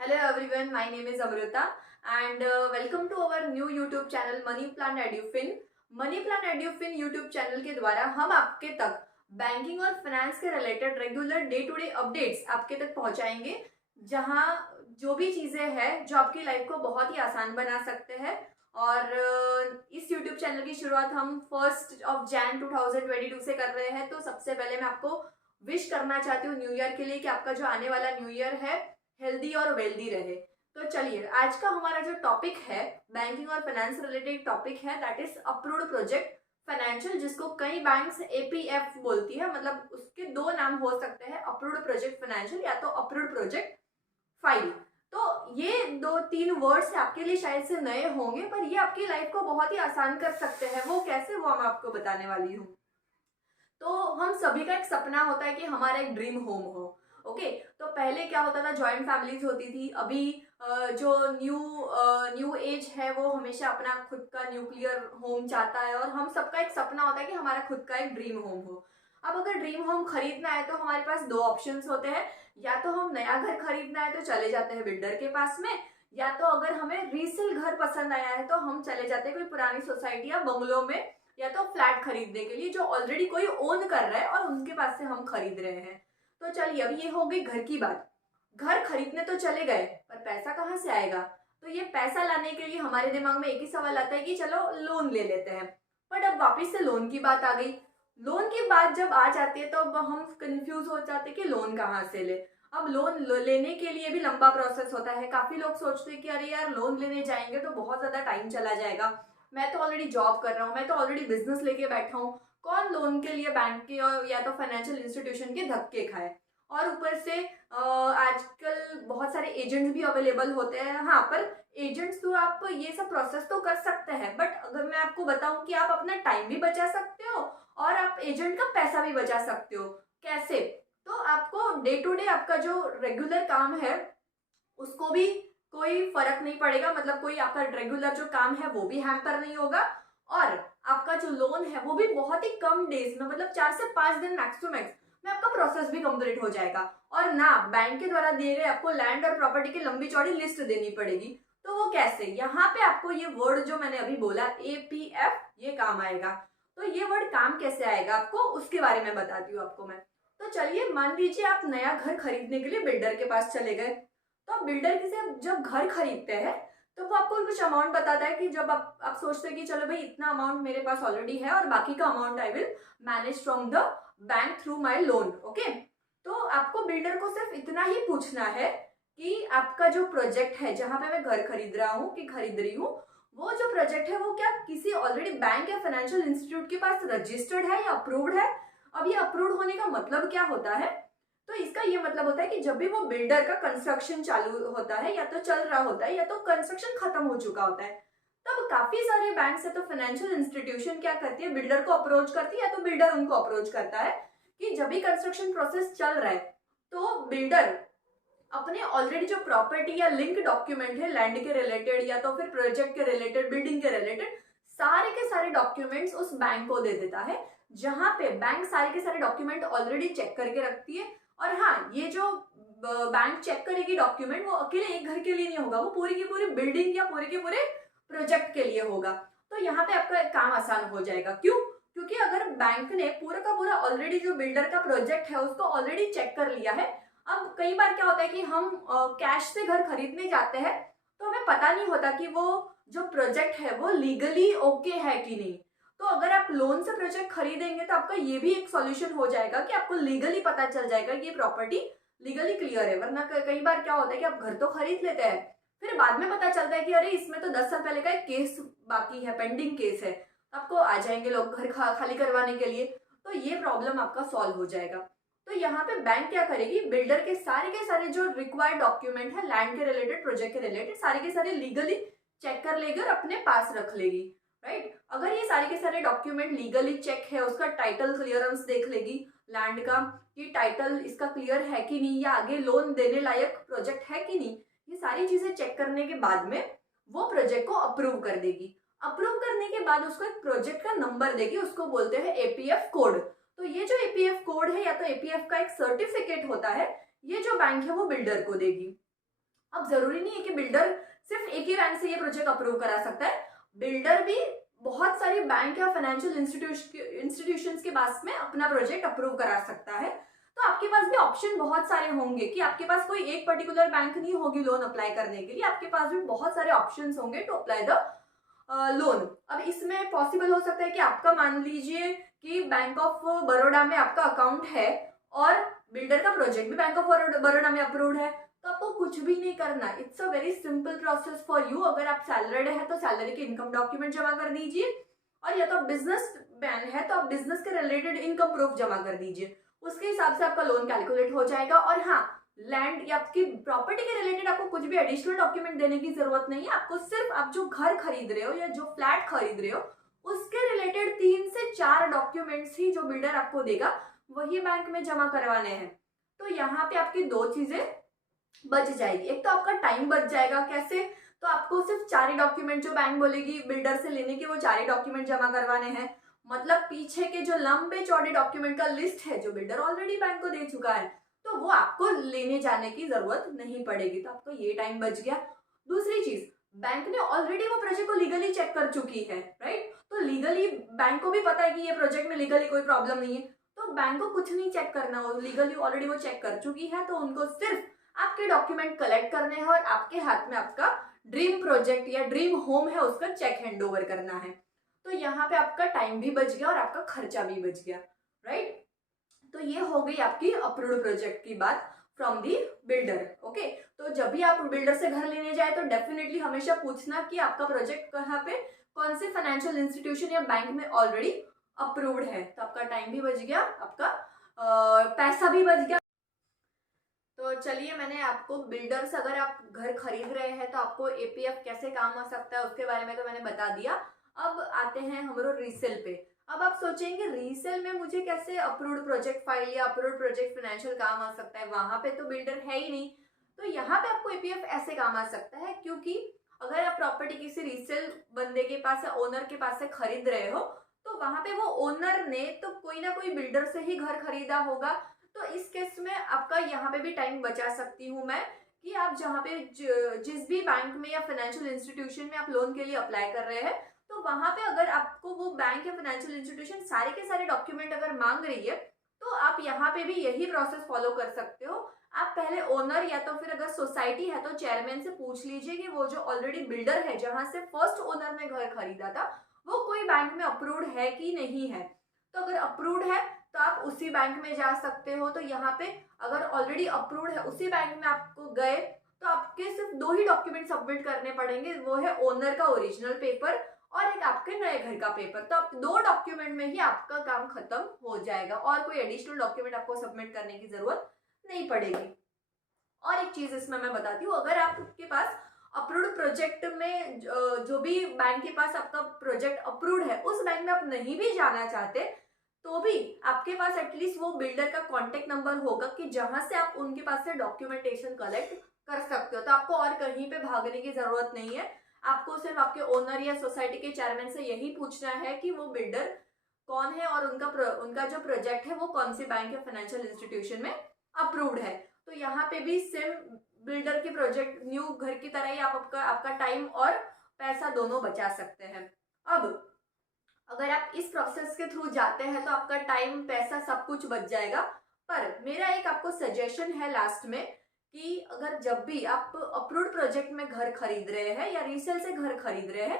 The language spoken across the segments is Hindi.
Hello everyone, my name is Amrita and welcome to our new YouTube channel Money Plan EduFin। Money Plan EduFin YouTube channel के द्वारा हम आपके तक बैंकिंग और फाइनेंस के related regular day to day updates आपके तक पहुंचाएंगे, जहां जो भी चीज़ें हैं जो आपकी लाइफ को बहुत ही आसान बना सकते हैं। और इस यूट्यूब चैनल की शुरुआत हम 1 जनवरी 2022 से कर रहे हैं। तो सबसे पहले मैं आपको विश करना चाहती हूँ न्यू ईयर के लिए कि आपका जो आने वाला न्यू ईयर है हेल्दी और वेल्दी रहे। तो चलिए, आज का हमारा जो टॉपिक है बैंकिंग और फाइनेंस रिलेटेड टॉपिक है, that is approved project financial, जिसको कई बैंक्स एपीएफ बोलती है। मतलब उसके दो नाम हो सकते हैं, अप्रूव्ड प्रोजेक्ट फाइनेंशियल या तो अप्रूव्ड प्रोजेक्ट फाइल। तो ये दो तीन वर्ड्स आपके लिए शायद से नए होंगे, पर ये आपकी लाइफ को बहुत ही आसान कर सकते हैं। वो कैसे, वो मैं आपको बताने वाली हूँ। तो हम सभी का एक सपना होता है कि हमारा एक ड्रीम होम हो। ओके, तो पहले क्या होता था, जॉइंट फैमिलीज होती थी। अभी जो न्यू एज है वो हमेशा अपना खुद का न्यूक्लियर होम चाहता है, और हम सबका एक सपना होता है कि हमारा खुद का एक ड्रीम होम हो। अब अगर ड्रीम होम खरीदना है तो हमारे पास दो ऑप्शंस होते हैं। या तो हम नया घर खरीदना है तो चले जाते हैं बिल्डर के पास में, या तो अगर हमें रीसेल घर पसंद आया है तो हम चले जाते हैं कोई पुरानी सोसाइटी या बंगलों में, या तो फ्लैट खरीदने के लिए जो ऑलरेडी कोई ओन कर रहा है और उनके पास से हम खरीद रहे हैं। तो चलिए, अब ये हो गई घर की बात। घर खरीदने तो चले गए, पर पैसा कहाँ से आएगा? तो ये पैसा लाने के लिए हमारे दिमाग में एक ही सवाल आता है कि चलो लोन ले लेते हैं। बट अब वापिस से लोन की बात आ गई। लोन की बात जब आ जाती है तो अब हम कंफ्यूज हो जाते हैं कि लोन कहाँ से ले। अब लोन लेने के लिए भी लंबा प्रोसेस होता है। काफी लोग सोचते हैं कि अरे यार, लोन लेने जाएंगे तो बहुत ज्यादा टाइम चला जाएगा, मैं तो ऑलरेडी जॉब कर रहा हूँ, मैं तो ऑलरेडी बिजनेस लेके बैठा हूँ, कौन लोन के लिए बैंक के और या तो फाइनेंशियल इंस्टीट्यूशन के धक्के खाए। और ऊपर से आजकल बहुत सारे एजेंट्स भी अवेलेबल होते हैं। हाँ, पर एजेंट्स थ्रू आप ये सब प्रोसेस तो कर सकते हैं, बट अगर मैं आपको बताऊं कि आप अपना टाइम भी बचा सकते हो और आप एजेंट का पैसा भी बचा सकते हो। कैसे? तो आपको डे टू डे आपका जो रेगुलर काम है उसको भी कोई फर्क नहीं पड़ेगा। मतलब कोई आपका रेगुलर जो काम है वो भी हैम्पर नहीं होगा, और आपका जो लोन है वो भी बहुत ही कम डेज में, मतलब 4 से 5 दिन मैक्स टू मैक्स में आपका प्रोसेस भी कंप्लीट हो जाएगा। और ना बैंक के द्वारा दिए गए आपको लैंड और प्रॉपर्टी की लंबी चौड़ी लिस्ट देनी पड़ेगी। तो वो कैसे? यहाँ पे आपको ये वर्ड जो मैंने अभी बोला एपीएफ, ये काम आएगा। तो ये वर्ड काम कैसे आएगा आपको, उसके बारे में बताती हूँ आपको मैं। तो चलिए, मान लीजिए आप नया घर खरीदने के लिए बिल्डर के पास चले गए। तो आप बिल्डर से जब घर खरीदते हैं तो वो आपको कुछ अमाउंट बताता है कि जब आप सोचते हैं कि चलो भाई, इतना अमाउंट मेरे पास ऑलरेडी है और बाकी का amount I will manage from the bank through my loan. Okay, तो आपको बिल्डर को सिर्फ इतना ही पूछना है कि आपका जो प्रोजेक्ट है जहां पे मैं घर खरीद रहा हूँ कि खरीद रही हूँ, वो जो प्रोजेक्ट है वो क्या किसी ऑलरेडी बैंक या फाइनेंशियल इंस्टीट्यूट के पास रजिस्टर्ड है या अप्रूव्ड है। अब ये अप्रूव्ड होने का मतलब क्या होता है? तो इसका ये मतलब होता है कि जब भी वो बिल्डर का कंस्ट्रक्शन चालू होता है, या तो चल रहा होता है या तो कंस्ट्रक्शन खत्म हो चुका होता है, तब काफी सारे बैंक है तो फाइनेंशियल इंस्टीट्यूशन क्या करती है, बिल्डर को अप्रोच करती है या तो बिल्डर उनको अप्रोच करता है कि जब भी कंस्ट्रक्शन प्रोसेस चल रहा है तो बिल्डर अपने ऑलरेडी जो प्रॉपर्टी या लिंक डॉक्यूमेंट है लैंड के रिलेटेड या तो फिर प्रोजेक्ट के रिलेटेड, बिल्डिंग के रिलेटेड, सारे के सारे डॉक्यूमेंट्स उस बैंक को दे देता है, जहां पे बैंक सारे के सारे डॉक्यूमेंट ऑलरेडी चेक करके रखती है। और हाँ, ये जो बैंक चेक करेगी डॉक्यूमेंट, वो अकेले एक घर के लिए नहीं होगा, वो पूरी की पूरी बिल्डिंग या पूरे के पूरे प्रोजेक्ट के लिए होगा। तो यहाँ पे आपका काम आसान हो जाएगा। क्यों? क्योंकि अगर बैंक ने पूरा का पूरा ऑलरेडी जो बिल्डर का प्रोजेक्ट है उसको ऑलरेडी चेक कर लिया है। अब कई बार क्या होता है कि हम कैश से घर खरीदने जाते हैं तो हमें पता नहीं होता कि वो जो प्रोजेक्ट है वो लीगली ओके है कि नहीं। तो अगर आप लोन से प्रोजेक्ट खरीदेंगे तो आपका ये भी एक सॉल्यूशन हो जाएगा कि आपको लीगली पता चल जाएगा कि ये प्रॉपर्टी लीगली क्लियर है। वरना कई बार क्या होता है कि आप घर तो खरीद लेते हैं, फिर बाद में पता चलता है कि अरे, इसमें तो 10 साल पहले का एक केस बाकी है, पेंडिंग केस है। आपको आ जाएंगे लोग घर खाली करवाने के लिए, तो ये प्रॉब्लम आपका सॉल्व हो जाएगा। तो यहाँ पे बैंक क्या करेगी, बिल्डर के सारे जो रिक्वायर्ड डॉक्यूमेंट है लैंड के रिलेटेड, प्रोजेक्ट के रिलेटेड, सारे के सारे लीगली चेक कर लेगी और अपने पास रख लेगी। राइट? अगर ये सारे के सारे डॉक्यूमेंट लीगली चेक है, उसका टाइटल क्लियरेंस देख लेगी लैंड का, कि टाइटल इसका क्लियर है कि नहीं, या आगे लोन देने लायक प्रोजेक्ट है कि नहीं, ये सारी चीजें चेक करने के बाद में वो प्रोजेक्ट को अप्रूव कर देगी। अप्रूव करने के बाद उसको एक प्रोजेक्ट का नंबर देगी, उसको बोलते हैं एपीएफ कोड। तो ये जो एपीएफ कोड है या तो एपीएफ का एक सर्टिफिकेट होता है, ये जो बैंक है वो बिल्डर को देगी। अब जरूरी नहीं है कि बिल्डर सिर्फ एक ही बैंक से ये प्रोजेक्ट अप्रूव करा सकता है, बिल्डर भी बहुत सारी बैंक या फाइनेंशियल इंस्टीट्यूशंस के पास में अपना प्रोजेक्ट अप्रूव करा सकता है। तो आपके पास भी ऑप्शन बहुत सारे होंगे कि आपके पास कोई एक पर्टिकुलर बैंक नहीं होगी लोन अप्लाई करने के लिए, आपके पास भी बहुत सारे ऑप्शंस होंगे टू अप्लाई द लोन। अब इसमें पॉसिबल हो सकता है कि आपका मान लीजिए कि बैंक ऑफ बड़ौदा में आपका अकाउंट है और बिल्डर का प्रोजेक्ट भी बैंक ऑफ बड़ौदा में अप्रूव्ड है, तो आपको कुछ भी नहीं करना, it's a very simple process for you. अगर आप सैलरीड है तो सैलरी के इनकम डॉक्यूमेंट जमा कर दीजिए, और या तो आप बिजनेस मैन है तो आप बिजनेस के रिलेटेड इनकम प्रूफ जमा कर दीजिए, उसके हिसाब से आपका लोन कैलकुलेट हो जाएगा। और हाँ, लैंड या आपकी प्रॉपर्टी के रिलेटेड आपको कुछ भी एडिशनल डॉक्यूमेंट देने की जरूरत नहीं है, आपको सिर्फ आप जो घर खरीद रहे हो या जो फ्लैट खरीद रहे हो उसके रिलेटेड 3 से 4 डॉक्यूमेंट्स ही जो बिल्डर आपको देगा वही बैंक में जमा करवाने हैं। तो यहाँ पे आपकी 2 चीजें बच जाएगी, एक तो आपका टाइम बच जाएगा, कैसे, तो आपको सिर्फ 4 ही डॉक्यूमेंट जो बैंक बोलेगी बिल्डर से लेने के वो 4 ही डॉक्यूमेंट जमा करवाने हैं। मतलब पीछे के जो लंबे चौड़े डॉक्यूमेंट का लिस्ट है जो बिल्डर ऑलरेडी बैंक को दे चुका है, तो वो आपको लेने जाने की जरूरत नहीं पड़ेगी, तो आपको ये टाइम बच गया। दूसरी चीज, बैंक ने ऑलरेडी वो प्रोजेक्ट को लीगली चेक कर चुकी है, राइट, तो लीगली बैंक को भी पता है कि ये प्रोजेक्ट में लीगली कोई प्रॉब्लम नहीं है, तो बैंक को कुछ नहीं चेक करना, वो लीगली ऑलरेडी वो चेक कर चुकी है, तो उनको सिर्फ आपके डॉक्यूमेंट कलेक्ट करने हैं और आपके हाथ में आपका ड्रीम प्रोजेक्ट या ड्रीम होम है उसका चेक हैंड ओवर करना है। तो यहाँ पे आपका टाइम भी बच गया और आपका खर्चा भी बच गया, राइट। तो ये हो गई आपकी अप्रूव्ड प्रोजेक्ट की बात फ्रॉम दी बिल्डर। ओके, तो जब भी आप बिल्डर से घर लेने जाए तो डेफिनेटली हमेशा पूछना कि आपका प्रोजेक्ट कहाँ पे, कौन से फाइनेंशियल इंस्टीट्यूशन या बैंक में ऑलरेडी अप्रूव्ड है। तो आपका टाइम भी बच गया, आपका पैसा भी बच गया। तो चलिए, मैंने आपको बिल्डर से अगर आप घर खरीद रहे हैं तो आपको एपीएफ कैसे काम आ सकता है उसके बारे में तो मैंने बता दिया। अब आते हैं हमारे रीसेल पे। अब आप सोचेंगे रीसेल में मुझे कैसे अप्रूव्ड प्रोजेक्ट फाइल या अप्रूव्ड प्रोजेक्ट फाइनेंशियल काम आ सकता है, वहां पे तो बिल्डर है ही नहीं। तो यहाँ पे आपको एपीएफ ऐसे काम आ सकता है, क्योंकि अगर आप प्रॉपर्टी किसी रीसेल बंदे के पास या ओनर के पास से खरीद रहे हो तो वहां पे वो ओनर ने तो कोई ना कोई बिल्डर से ही घर खरीदा होगा। तो इस केस में आपका यहाँ पे भी टाइम बचा सकती हूँ मैं, कि आप जहाँ पे जिस भी बैंक में या फाइनेंशियल इंस्टीट्यूशन में आप लोन के लिए अप्लाई कर रहे हैं, तो वहां पे अगर आपको वो बैंक या फाइनेंशियल इंस्टीट्यूशन सारे के सारे डॉक्यूमेंट अगर मांग रही है तो आप यहाँ पे भी यही प्रोसेस फॉलो कर सकते हो। आप पहले ओनर या तो फिर अगर सोसाइटी है तो चेयरमैन से पूछ लीजिए कि वो जो ऑलरेडी बिल्डर है जहां से फर्स्ट ओनर ने घर खरीदा था वो कोई बैंक में अप्रूव्ड है कि नहीं है। तो अगर अप्रूव्ड है तो आप उसी बैंक में जा सकते हो। तो यहाँ पे अगर ऑलरेडी अप्रूव्ड है उसी बैंक में आपको गए तो आपके सिर्फ 2 ही डॉक्यूमेंट सबमिट करने पड़ेंगे, वो है ओनर का ओरिजिनल पेपर और एक आपके नए घर का पेपर। तो आप 2 डॉक्यूमेंट में ही आपका काम खत्म हो जाएगा और कोई एडिशनल डॉक्यूमेंट आपको सबमिट करने की जरूरत नहीं पड़ेगी। और एक चीज इसमें मैं बताती हूँ, अगर आपके पास अप्रूव्ड प्रोजेक्ट में जो भी बैंक के पास आपका प्रोजेक्ट अप्रूव्ड है उस बैंक में आप नहीं भी जाना चाहते तो भी आपके पास एटलीस्ट वो बिल्डर का कॉन्टेक्ट नंबर होगा कि जहां से आप उनके पास से डॉक्यूमेंटेशन कलेक्ट कर सकते हो। तो आपको और कहीं पे भागने की जरूरत नहीं है, आपको सिर्फ आपके ओनर या सोसाइटी के चेयरमैन से यही पूछना है कि वो बिल्डर कौन है और उनका जो प्रोजेक्ट है वो कौन सी बैंक या फाइनेंशियल इंस्टीट्यूशन में अप्रूव्ड है। तो यहाँ पे भी सेम बिल्डर के प्रोजेक्ट न्यू घर की तरह ही आपका टाइम और पैसा दोनों बचा सकते हैं। अब अगर आप इस प्रोसेस के थ्रू जाते हैं तो आपका टाइम पैसा सब कुछ बच जाएगा। पर मेरा एक आपको सजेशन है लास्ट में कि अगर जब भी आप अप्रूव्ड प्रोजेक्ट में घर खरीद रहे हैं या रीसेल से घर खरीद रहे हैं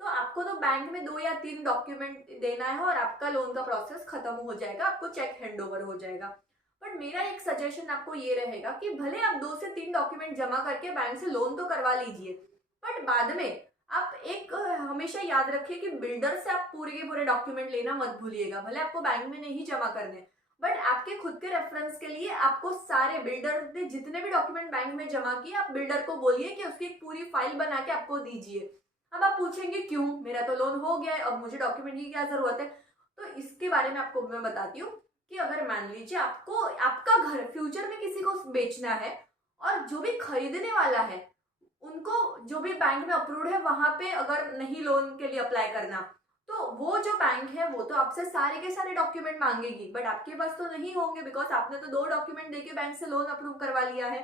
तो आपको तो बैंक में 2 या 3 डॉक्यूमेंट देना है और आपका लोन का प्रोसेस खत्म हो जाएगा, आपको चेक हैंड ओवर हो जाएगा। बट मेरा एक सजेशन आपको ये रहेगा कि भले आप 2 से 3 डॉक्यूमेंट जमा करके बैंक से लोन तो करवा लीजिए, बट बाद में आप एक हमेशा याद रखिए कि बिल्डर से आप पूरे के पूरे डॉक्यूमेंट लेना मत भूलिएगा। भले आपको बैंक में नहीं जमा करने, बट आपके खुद के रेफरेंस के लिए आपको सारे बिल्डर ने जितने भी डॉक्यूमेंट बैंक में जमा किए आप बिल्डर को बोलिए कि उसकी एक पूरी फाइल बना के आपको दीजिए। अब आप पूछेंगे क्यों, मेरा तो लोन हो गया है, अब मुझे डॉक्यूमेंट की क्या जरूरत है। तो इसके बारे में आपको मैं बताती हूँ कि अगर मान लीजिए आपको आपका घर फ्यूचर में किसी को बेचना है और जो भी खरीदने वाला है उनको जो भी बैंक में अप्रूव्ड है वहां पे अगर नहीं लोन के लिए अप्लाई करना तो वो जो बैंक है वो तो आपसे सारे के सारे डॉक्यूमेंट मांगेगी, बट आपके पास तो नहीं होंगे बिकॉज आपने तो 2 डॉक्यूमेंट देके बैंक से लोन अप्रूव करवा लिया है।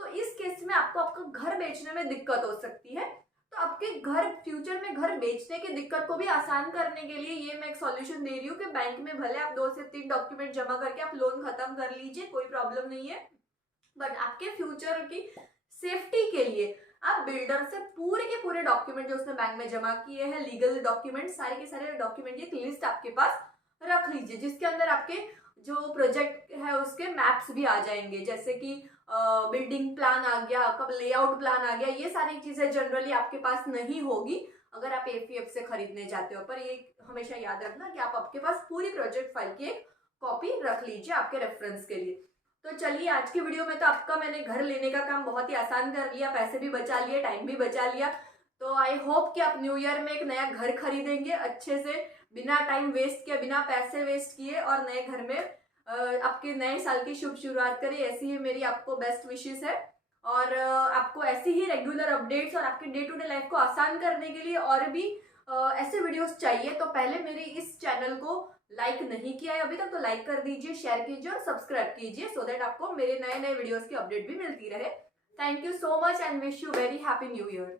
तो इस केस में आपको आपका घर बेचने में दिक्कत हो सकती है। तो आपके घर फ्यूचर में घर बेचने की दिक्कत को भी आसान करने के लिए ये मैं एक सॉल्यूशन दे रही हूँ कि बैंक में भले आप 2 से 3 डॉक्यूमेंट जमा करके आप लोन खत्म कर लीजिए, कोई प्रॉब्लम नहीं है, बट आपके फ्यूचर की सेफ्टी के लिए आप बिल्डर से पूरे के पूरे डॉक्यूमेंट जो उसने बैंक में जमा किए हैं, लीगल डॉक्यूमेंट, सारे के सारे डॉक्यूमेंट की एक लिस्ट आपके पास रख लीजिए, जिसके अंदर आपके जो प्रोजेक्ट है उसके मैप्स भी आ जाएंगे, जैसे कि बिल्डिंग प्लान आ गया, आपका लेआउट प्लान आ गया। ये सारी चीजें जनरली आपके पास नहीं होगी अगर आप एपीएफ से खरीदने जाते हो, पर ये हमेशा याद रखना कि आप आपके पास पूरी प्रोजेक्ट फाइल की एक कॉपी रख लीजिए आपके रेफरेंस के लिए। तो चलिए, आज की वीडियो में तो आपका मैंने घर लेने का काम बहुत ही आसान कर लिया, पैसे भी बचा लिए, टाइम भी बचा लिया। तो आई होप कि आप न्यू ईयर में एक नया घर खरीदेंगे अच्छे से, बिना टाइम वेस्ट किए, बिना पैसे वेस्ट किए, और नए घर में आपके नए साल की शुभ शुरुआत करें। ऐसी ही मेरी आपको बेस्ट विशेस है, और आपको ऐसी ही रेगुलर अपडेट्स और आपके डे टू डे लाइफ को आसान करने के लिए और भी ऐसे वीडियोस चाहिए, तो पहले मेरे इस चैनल को लाइक नहीं किया है अभी तक तो लाइक कर दीजिए, शेयर कीजिए और सब्सक्राइब कीजिए, सो दैट आपको मेरे नए नए वीडियोस की अपडेट भी मिलती रहे। Thank you so much and wish you very happy new year.